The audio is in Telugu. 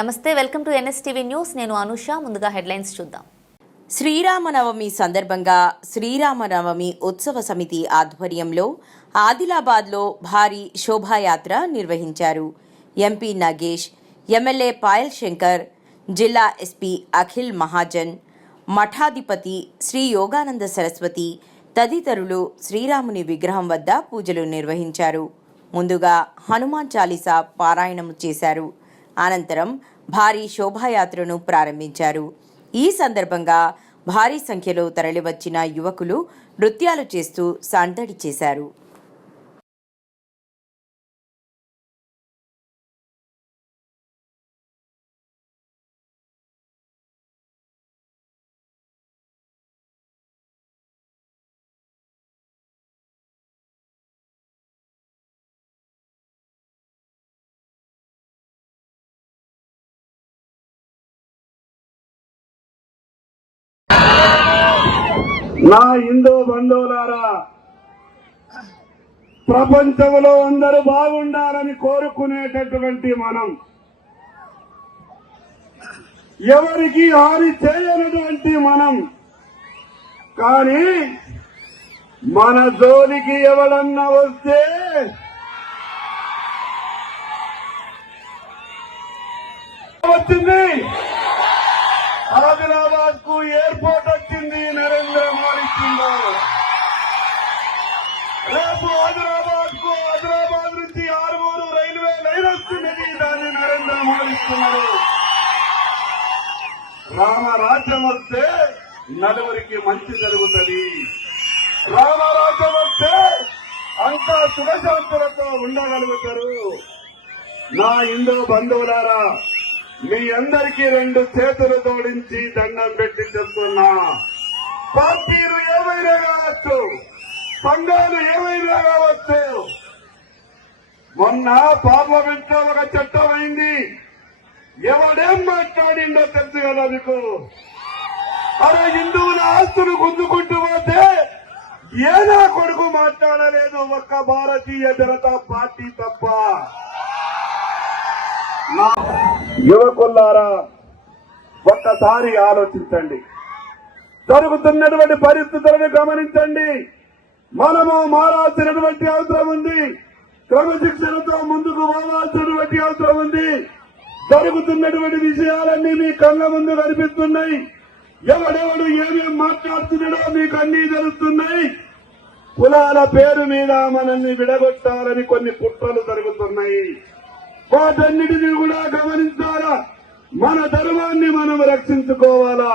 నమస్తే, వెల్కమ్ టు ఎన్ఎస్టీవీ న్యూస్. నేను అనుష. ముందుగా హెడ్లైన్స్ చూద్దాం. శ్రీరామనవమి సందర్భంగా శ్రీరామనవమి ఉత్సవ సమితి ఆధ్వర్యంలో ఆదిలాబాద్లో భారీ శోభాయాత్ర నిర్వహించారు. ఎంపీ నాగేష్, ఎమ్మెల్యే పాయల్ శంకర్, జిల్లా ఎస్పీ అఖిల్ మహాజన్, మఠాధిపతి శ్రీ యోగానంద సరస్వతి తదితరులు శ్రీరాముని విగ్రహం వద్ద పూజలు నిర్వహించారు. ముందుగా హనుమాన్ చాలీసా పారాయణం చేశారు. అనంతరం భారీ శోభాయాత్రను ప్రారంభించారు. ఈ సందర్భంగా భారీ సంఖ్యలో తరలివచ్చిన యువకులు నృత్యాలు చేస్తూ సందడి చేశారు. నా హిందూ బంధువులారా, ప్రపంచంలో అందరూ బాగుండాలని కోరుకునేటటువంటి మనం ఎవరికి హాని చేయనటువంటి మనం, కానీ మన జోలికి ఎవడన్నా వస్తే వచ్చింది. ఆదిలాబాద్ కు ఎయిర్పోర్ట్ వచ్చింది, నరేంద్ర మోడీ ఇచ్చింది. రేపు ఆదిలాబాద్ నుంచి ఆరుమూరు రైల్వే లైన్ వస్తున్నది, దాన్ని నరేంద్ర మోడీ ఇస్తున్నారు. రామరాజ్యం వస్తే నలుగురికి మంచి జరుగుతుంది. రామరాజ్యం వస్తే అంతా సుఖశాంతులతో ఉండగలుగుతారు. నా హిందూ బంధువులారా, మీ అందరికీ రెండు చేతులు జోడించి దండం పెట్టి చెప్తున్నా, పార్టీలు ఏమైనా కావచ్చు, సంఘాలు ఏమైనా కావచ్చు, మొన్న పార్లమెంట్ లో ఒక చట్టం అయింది. ఎవడేం మాట్లాడిండో తెలుసు కదా మీకు. అరే, హిందువుల ఆస్తులు గుంజుకుంటూ పోతే ఏనా కొడుకు మాట్లాడలేదు, ఒక్క భారతీయ జనతా పార్టీ తప్ప. యువకులారా, ఒక్కసారి ఆలోచించండి. జరుగుతున్నటువంటి పరిస్థితులను గమనించండి. మనము మారాల్సినటువంటి అవసరం ఉంది. క్రమశిక్షణతో ముందుకు పోవాల్సినటువంటి అవసరం ఉంది. జరుగుతున్నటువంటి విషయాలన్నీ మీ కళ్ళ ముందు కనిపిస్తున్నాయి. ఎవడెవడు ఏమేం మాట్లాడుతున్నాడో మీకు అన్నీ తెలుస్తున్నాయి. కులాల పేరు మీద మనల్ని విడగొట్టాలని కొన్ని కుట్రలు జరుగుతున్నాయి. వాటన్నిటినీ కూడా గమనించాలా. మన ధర్మాన్ని మనం రక్షించుకోవాలా.